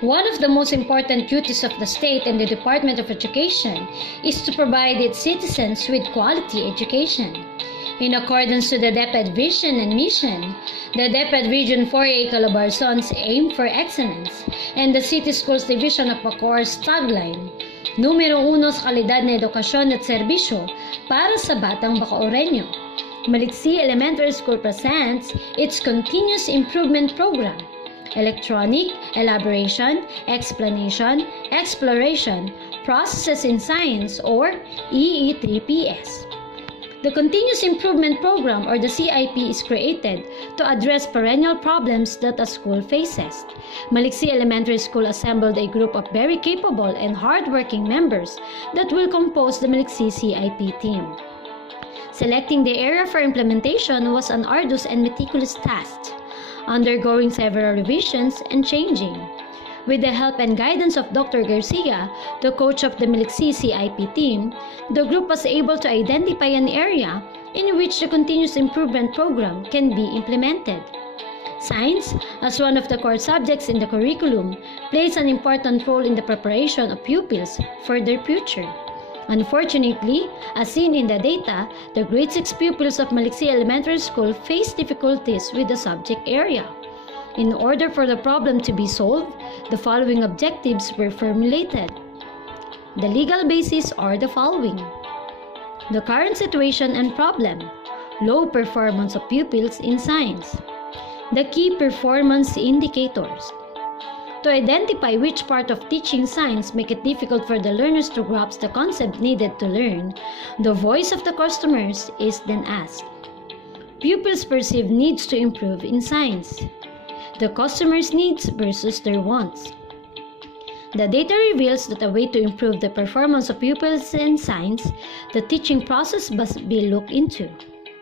One of the most important duties of the state and the Department of Education is to provide its citizens with quality education. In accordance to the DepEd vision and mission, the DepEd Region 4A Calabarzon's aim for excellence and the City Schools Division of Bacoor's tagline, Numero 1 sa kalidad na edukasyon at serbisyo para sa batang Bacooreño. Maliksi Elementary School presents its Continuous Improvement Program, Electronic, Elaboration, Explanation, Exploration, Processes in Science or EE3PS. The Continuous Improvement Program or the CIP is created to address perennial problems that a school faces. Maliksi Elementary School assembled a group of very capable and hardworking members that will compose the Maliksi CIP team. Selecting the area for implementation was an arduous and meticulous task, undergoing several revisions and changing. With the help and guidance of Dr. Garcia, the coach of the Maliksi CIP team, the group was able to identify an area in which the continuous improvement program can be implemented. Science, as one of the core subjects in the curriculum, plays an important role in the preparation of pupils for their future. Unfortunately, as seen in the data, the grade 6 pupils of Maliksi Elementary School face difficulties with the subject area. In order for the problem to be solved, the following objectives were formulated. The legal basis are the following: the current situation and problem, low performance of pupils in science, the key performance indicators. To identify which part of teaching science make it difficult for the learners to grasp the concept needed to learn, the voice of the customers is then asked. Pupils perceive needs to improve in science. The customer's needs versus their wants. The data reveals that a way to improve the performance of pupils in science, the teaching process must be looked into.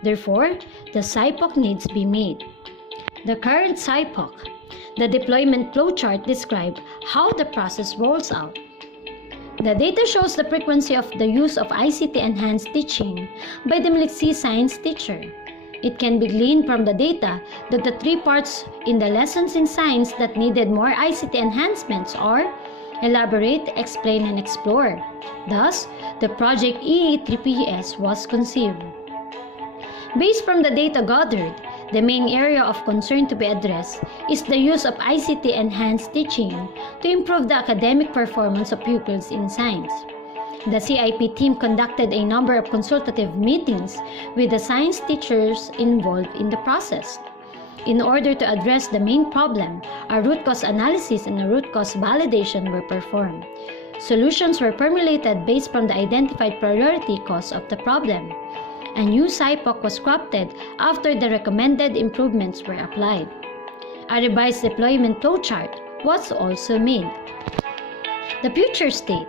Therefore, the SIPOC needs be made. The current SIPOC, the deployment flowchart describes how the process rolls out. The data shows the frequency of the use of ICT-enhanced teaching by the Maliksi science teacher. It can be gleaned from the data that the three parts in the lessons in science that needed more ICT enhancements are elaborate, explain, and explore. Thus, the project EE3PS was conceived. Based from the data gathered, the main area of concern to be addressed is the use of ICT-enhanced teaching to improve the academic performance of pupils in science. The CIP team conducted a number of consultative meetings with the science teachers involved in the process. In order to address the main problem, a root cause analysis and a root cause validation were performed. Solutions were formulated based on the identified priority cause of the problem. A new SIPOC was crafted after the recommended improvements were applied. A revised deployment flowchart was also made. The future state,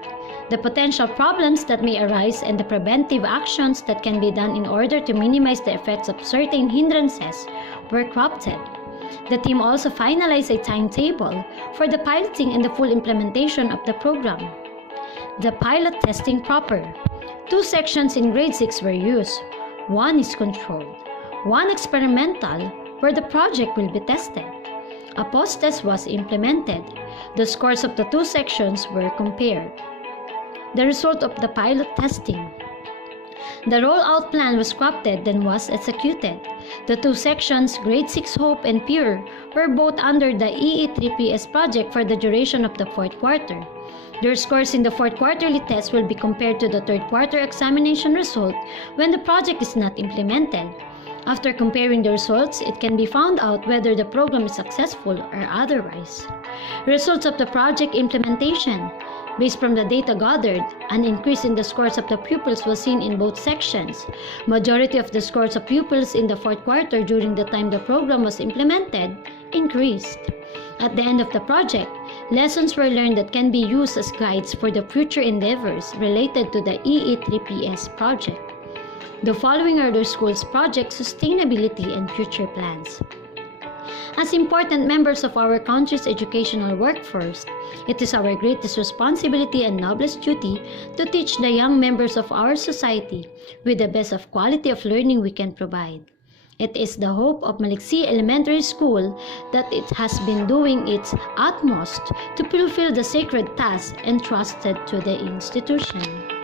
the potential problems that may arise and the preventive actions that can be done in order to minimize the effects of certain hindrances were crafted. The team also finalized a timetable for the piloting and the full implementation of the program. The pilot testing proper. 2 sections in grade 6 were used. One is controlled, one experimental where the project will be tested. A post-test was implemented. The scores of the 2 sections were compared. The result of the pilot testing. The rollout plan was crafted then was executed. The 2 sections, Grade 6 Hope and Pure, were both under the EE3PS project for the duration of the 4th quarter. Their scores in the 4th quarterly test will be compared to the 3rd quarter examination result when the project is not implemented. After comparing the results, it can be found out whether the program is successful or otherwise. Results of the project implementation. Based from the data gathered, an increase in the scores of the pupils was seen in both sections. Majority of the scores of pupils in the 4th quarter during the time the program was implemented increased. At the end of the project, lessons were learned that can be used as guides for the future endeavors related to the EE3PS project. The following are the school's project sustainability and future plans. As important members of our country's educational workforce, it is our greatest responsibility and noblest duty to teach the young members of our society with the best of quality of learning we can provide. It is the hope of Maliksi Elementary School that it has been doing its utmost to fulfill the sacred task entrusted to the institution.